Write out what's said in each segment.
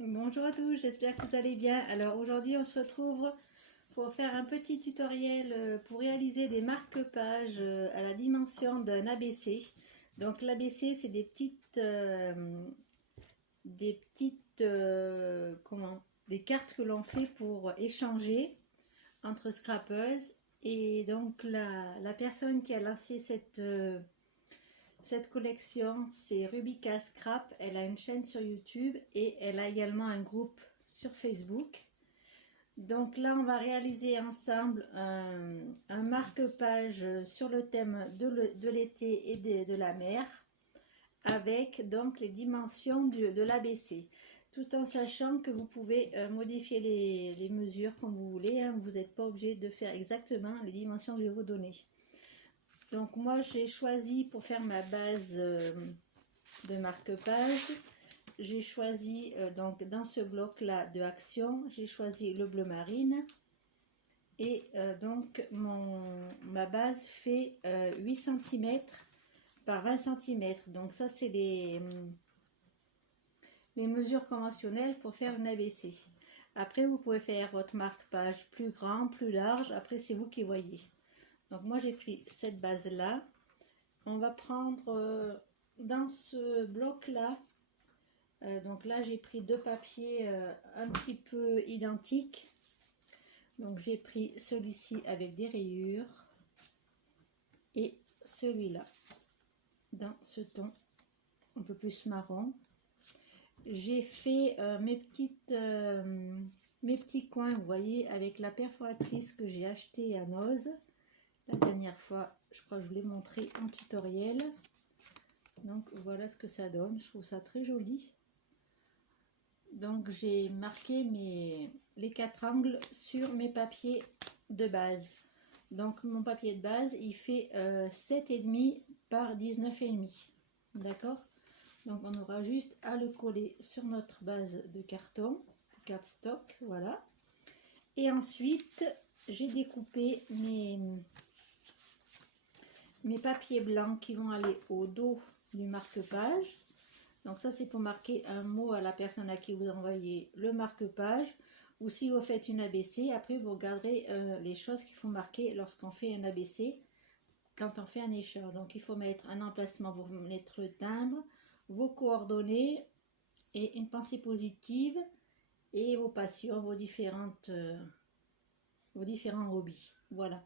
Bonjour à tous, j'espère que vous allez bien. Alors aujourd'hui on se retrouve pour faire un petit tutoriel pour réaliser des marque-pages à la dimension d'un ABC. Donc l'ABC c'est des cartes que l'on fait pour échanger entre scrappers. Et donc la personne qui a lancé cette collection, c'est Rubika Scrap. Elle a une chaîne sur YouTube et elle a également un groupe sur Facebook. Donc là, on va réaliser ensemble un marque-page sur le thème de l'été et de la mer, avec donc les dimensions de l'ABC, tout en sachant que vous pouvez modifier les mesures comme vous voulez, hein. Vous n'êtes pas obligé de faire exactement les dimensions que je vais vous donner. Donc moi j'ai choisi pour faire ma base de marque-page, j'ai choisi donc dans ce bloc là de action, j'ai choisi le bleu marine. Et donc ma base fait 8 cm par 20 cm. Donc ça c'est les mesures conventionnelles pour faire une ABC. Après vous pouvez faire votre marque-page plus grand, plus large, après c'est vous qui voyez. Donc moi j'ai pris cette base là. On va prendre dans ce bloc là, donc là j'ai pris deux papiers un petit peu identiques. Donc j'ai pris celui-ci avec des rayures et celui-là dans ce ton un peu plus marron. J'ai fait mes petits coins, vous voyez, avec la perforatrice que j'ai acheté à Noz. La dernière fois, je crois que je vous l'ai montré en tutoriel. Donc voilà ce que ça donne, je trouve ça très joli. Donc j'ai marqué les 4 angles sur mes papiers de base. Donc mon papier de base il fait 7,5 par 19,5. D'accord? Donc on aura juste à le coller sur notre base de carton, cardstock, voilà. Et ensuite j'ai découpé mes papiers blancs qui vont aller au dos du marque-page. Donc ça c'est pour marquer un mot à la personne à qui vous envoyez le marque-page, ou si vous faites une ABC, après vous regarderez les choses qu'il faut marquer lorsqu'on fait un ABC, quand on fait un échange. Donc il faut mettre un emplacement pour mettre le timbre, vos coordonnées et une pensée positive et vos passions, vos différents hobbies. Voilà.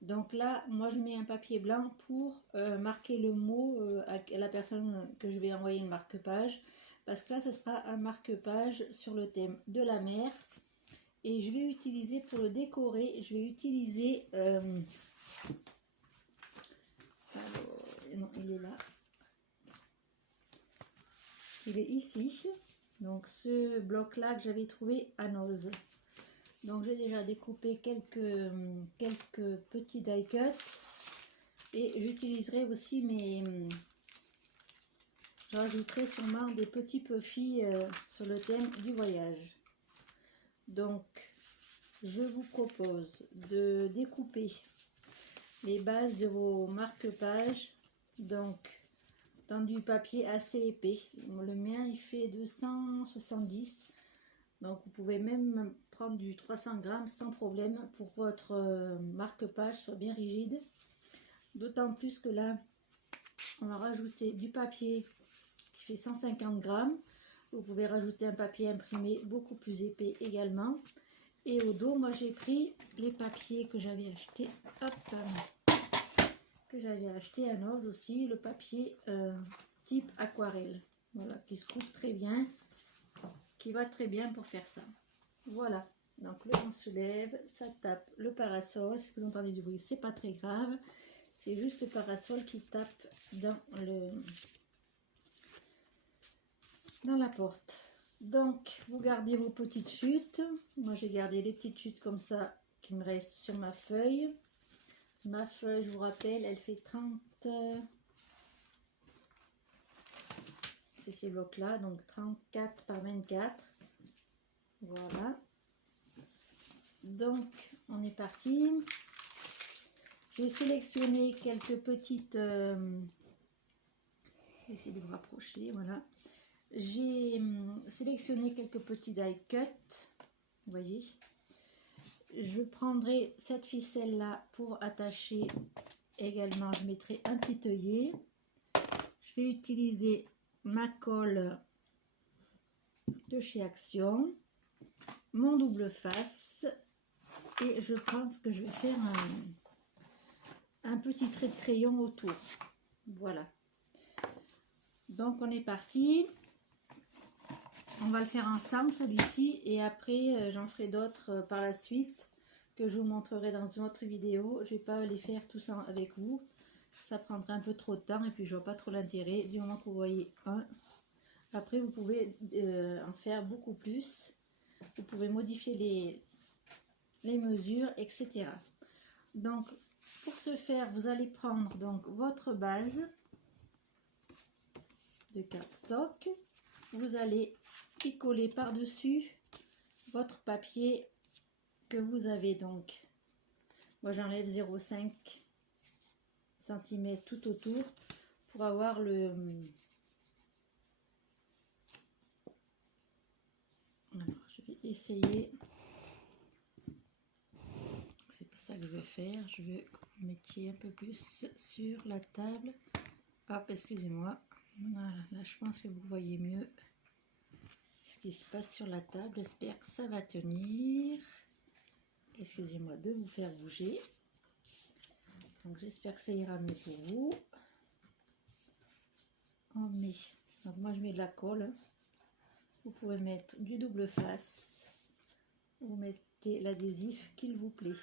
Donc là, moi je mets un papier blanc pour marquer le mot à la personne que je vais envoyer le marque-page. Parce que là, ce sera un marque-page sur le thème de la mer. Et je vais utiliser, pour le décorer, je vais utiliser... non, il est là. Il est ici. Donc ce bloc-là que j'avais trouvé à Noz. Donc j'ai déjà découpé quelques petits die cuts et j'utiliserai aussi je rajouterai sûrement des petits puffy sur le thème du voyage. Donc je vous propose de découper les bases de vos marque-pages donc dans du papier assez épais. Le mien il fait 270. Donc vous pouvez même prendre du 300 grammes sans problème pour que votre marque-page soit bien rigide. D'autant plus que là, on va rajouter du papier qui fait 150 grammes. Vous pouvez rajouter un papier imprimé beaucoup plus épais également. Et au dos, moi j'ai pris les papiers que j'avais acheté, à Noz aussi, le papier type aquarelle. Voilà, qui se coupe très bien. Qui va très bien pour faire ça. Voilà, donc le vent se lève, ça tape le parasol. Si vous entendez du bruit, c'est pas très grave, c'est juste le parasol qui tape dans la porte. Donc vous gardez vos petites chutes. Moi j'ai gardé les petites chutes comme ça qui me restent sur ma feuille. Ma feuille, je vous rappelle, elle fait 30. C'est ces blocs là, donc 34 par 24. Voilà. Donc on est parti. J'ai sélectionné quelques petites, je vais essayer de vous rapprocher, voilà, J'ai sélectionné quelques petits die cut, vous voyez. Je prendrai cette ficelle là pour attacher également. Je mettrai un petit œillet. Je vais utiliser ma colle de chez Action, mon double face, et je pense que je vais faire un petit trait de crayon autour. Voilà. Donc on est parti. On va le faire ensemble celui-ci, et après j'en ferai d'autres par la suite que je vous montrerai dans une autre vidéo. Je vais pas les faire tous avec vous, ça prendra un peu trop de temps et puis je vois pas trop l'intérêt. Du moment que vous voyez un, après vous pouvez en faire beaucoup plus, vous pouvez modifier les mesures, etc. Donc pour ce faire, vous allez prendre donc votre base de cardstock, vous allez y coller par dessus votre papier que vous avez. Donc moi j'enlève 0,5 cm tout autour pour avoir le alors je vais essayer, c'est pas ça que je vais faire, je veux que vous mettiez un peu plus sur la table. Hop, excusez-moi, voilà, là je pense que vous voyez mieux ce qui se passe sur la table. J'espère que ça va tenir. Excusez-moi de vous faire bouger. Donc j'espère que ça ira mieux pour vous. On met, donc moi je mets de la colle. Vous pouvez mettre du double face. Vous mettez l'adhésif qu'il vous plaît.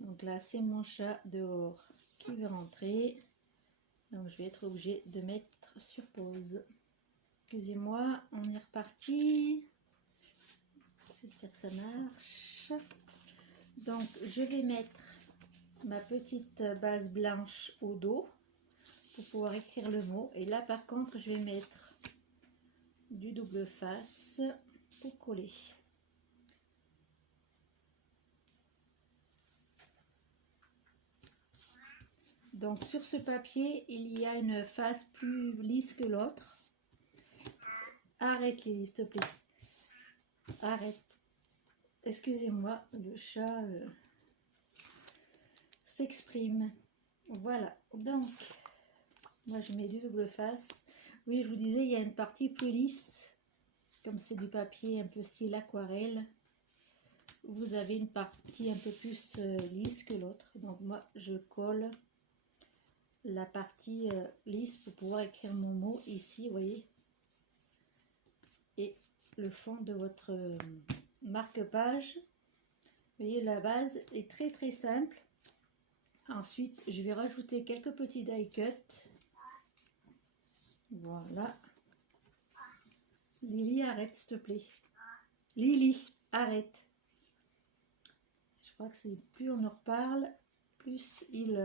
Donc là c'est mon chat dehors qui veut rentrer. Donc je vais être obligée de mettre sur pause. Excusez-moi, on est reparti. J'espère que ça marche. Donc je vais mettre ma petite base blanche au dos pour pouvoir écrire le mot. Et là par contre je vais mettre du double face pour coller. Donc sur ce papier il y a une face plus lisse que l'autre. Arrête Lily, s'il te plaît. Arrête. Excusez-moi, le chat s'exprime. Voilà, donc moi je mets du double face. Oui, je vous disais, il y a une partie plus lisse, comme c'est du papier un peu style aquarelle. Vous avez une partie un peu plus lisse que l'autre. Donc moi je colle la partie lisse pour pouvoir écrire mon mot ici, vous voyez. Et le fond de votre marque-page. Vous voyez, la base est très très simple. Ensuite, je vais rajouter quelques petits die cut. Voilà. Lily, arrête s'il te plaît. Lily, arrête. Je crois que c'est plus on en reparle, plus il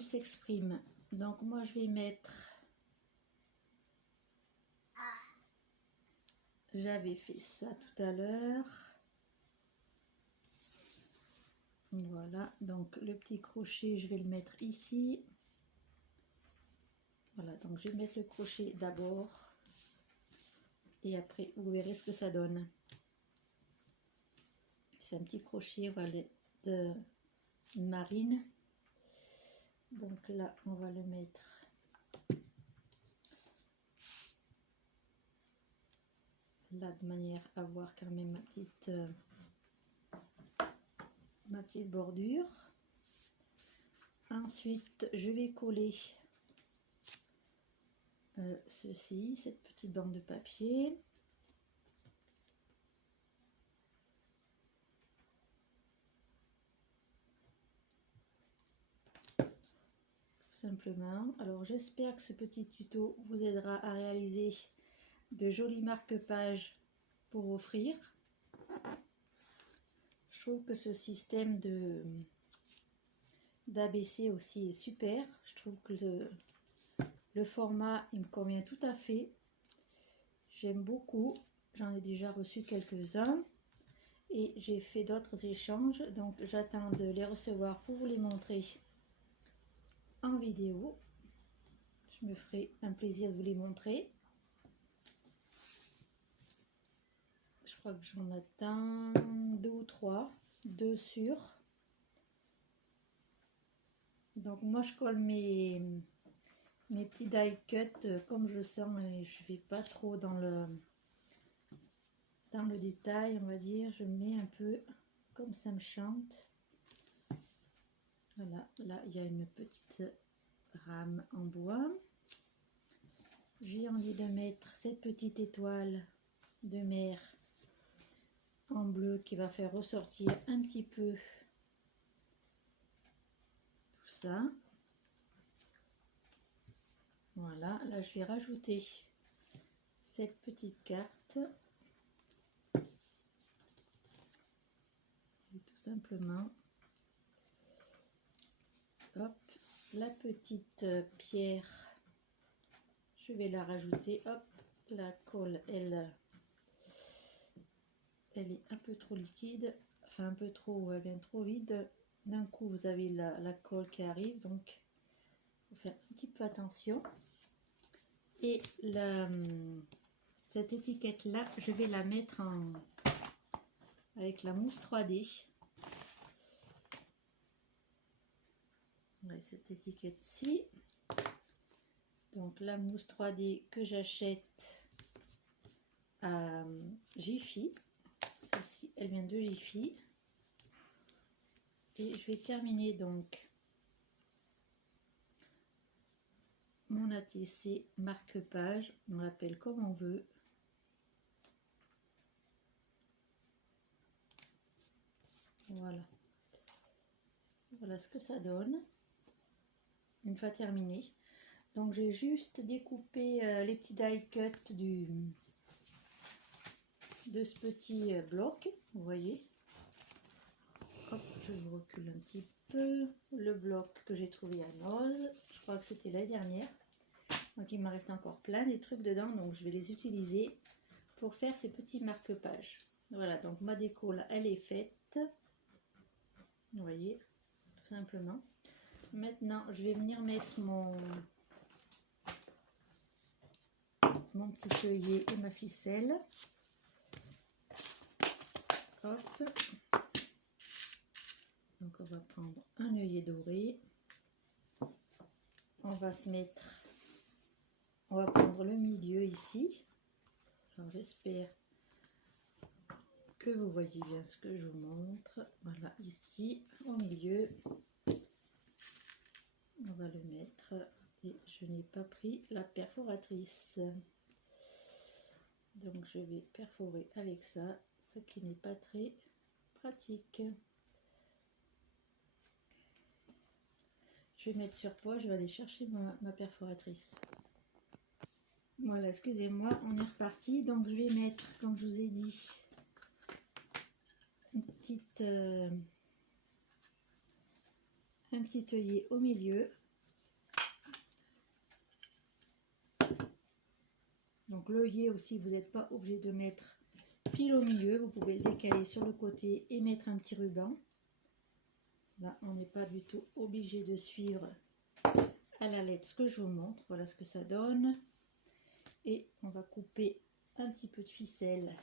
s'exprime. Donc moi je vais mettre... J'avais fait ça tout à l'heure. Voilà, donc le petit crochet, je vais le mettre ici. Voilà, donc je vais mettre le crochet d'abord. Et après, vous verrez ce que ça donne. C'est un petit crochet, voilà, de marine. Donc là, on va le mettre là de manière à voir quand même ma petite bordure. Ensuite, je vais coller ceci, cette petite bande de papier. Tout simplement. Alors j'espère que ce petit tuto vous aidera à réaliser de jolis marque-pages pour offrir. Je trouve que ce système d'ABC aussi est super. Je trouve que le format il me convient tout à fait. J'aime beaucoup. J'en ai déjà reçu quelques-uns et j'ai fait d'autres échanges. Donc j'attends de les recevoir pour vous les montrer en vidéo. Je je me ferai un plaisir de vous les montrer. Je crois que j'en atteins 2 ou 3, 2 sûrs. Donc moi je colle mes petits die cut comme je le sens et je vais pas trop dans le détail, on va dire. Je mets un peu comme ça me chante. Voilà, là il y a une petite rame en bois. J'ai envie de mettre cette petite étoile de mer en bleu qui va faire ressortir un petit peu tout ça. Voilà, là je vais rajouter cette petite carte. Et tout simplement, hop, la petite pierre, je vais la rajouter. Hop, la colle, elle est un peu trop liquide, enfin un peu trop, elle vient trop vide. D'un coup, vous avez la colle qui arrive, donc il faut faire un petit peu attention. Et cette étiquette là, je vais la mettre avec la mousse 3D. Ouais, cette étiquette-ci. Donc la mousse 3D que j'achète à Jiffy. Celle-ci, elle vient de Jiffy. Et je vais terminer donc mon ATC marque-page. On l'appelle comme on veut. Voilà. Voilà ce que ça donne. Une fois terminé. Donc j'ai juste découpé les petits die cut de ce petit bloc. Vous voyez. Hop, je vous recule un petit peu. Le bloc que j'ai trouvé à Noz, je crois que c'était l'année dernière. Donc il me reste encore plein des trucs dedans, donc je vais les utiliser pour faire ces petits marque-pages. Voilà, donc ma déco là, elle est faite. Vous voyez, tout simplement. Maintenant, je vais venir mettre mon petit feuillet et ma ficelle. Hop. Donc on va prendre un œillet doré. On va prendre le milieu ici. Alors j'espère que vous voyez bien ce que je vous montre. Voilà, ici au milieu. On va le mettre et je n'ai pas pris la perforatrice. Donc je vais perforer avec ça, ce qui n'est pas très pratique. Je vais mettre sur pause, je vais aller chercher ma perforatrice. Voilà, excusez-moi, on est reparti. Donc je vais mettre, comme je vous ai dit, un petit œillet au milieu. Donc l'œillet aussi, vous n'êtes pas obligé de mettre pile au milieu, vous pouvez le décaler sur le côté et mettre un petit ruban. Là, on n'est pas du tout obligé de suivre à la lettre ce que je vous montre. Voilà ce que ça donne. Et on va couper un petit peu de ficelle.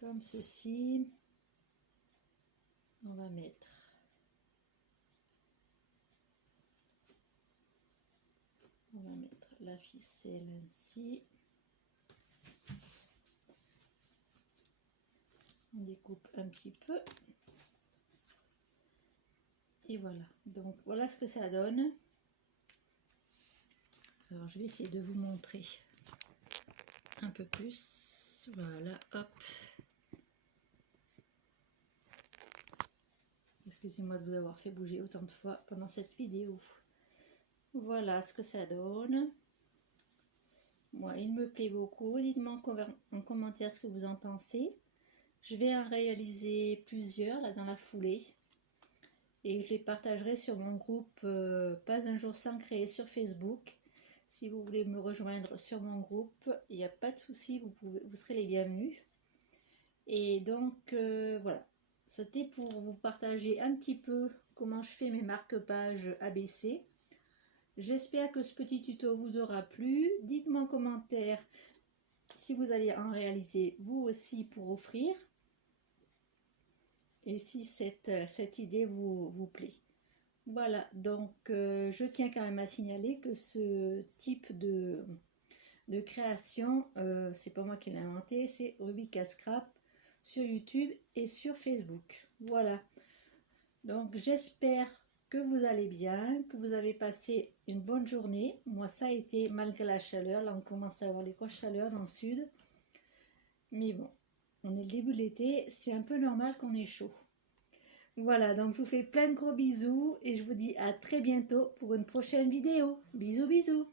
Comme ceci. On va mettre la ficelle ainsi. On découpe un petit peu. Et voilà. Donc voilà ce que ça donne. Alors je vais essayer de vous montrer un peu plus. Voilà, hop. Excusez-moi de vous avoir fait bouger autant de fois pendant cette vidéo. Voilà ce que ça donne. Moi, il me plaît beaucoup. Dites-moi en commentaire ce que vous en pensez. Je vais en réaliser plusieurs là dans la foulée. Et je les partagerai sur mon groupe Pas un jour sans créer sur Facebook. Si vous voulez me rejoindre sur mon groupe, il n'y a pas de souci, vous serez les bienvenus. Et donc voilà. c'était pour vous partager un petit peu comment je fais mes marque-pages ABC. J'espère que ce petit tuto vous aura plu. Dites-moi en commentaire si vous allez en réaliser vous aussi pour offrir. Et si cette idée vous plaît. Voilà, donc je tiens quand même à signaler que ce type de création, c'est pas moi qui l'ai inventé, c'est Rubika Scrap sur YouTube et sur Facebook. Voilà, donc j'espère que vous allez bien, que vous avez passé une bonne journée. Moi ça a été malgré la chaleur, là on commence à avoir les grosses chaleurs dans le sud. Mais bon, on est le début de l'été, c'est un peu normal qu'on ait chaud. Voilà, donc je vous fais plein de gros bisous et je vous dis à très bientôt pour une prochaine vidéo. Bisous bisous.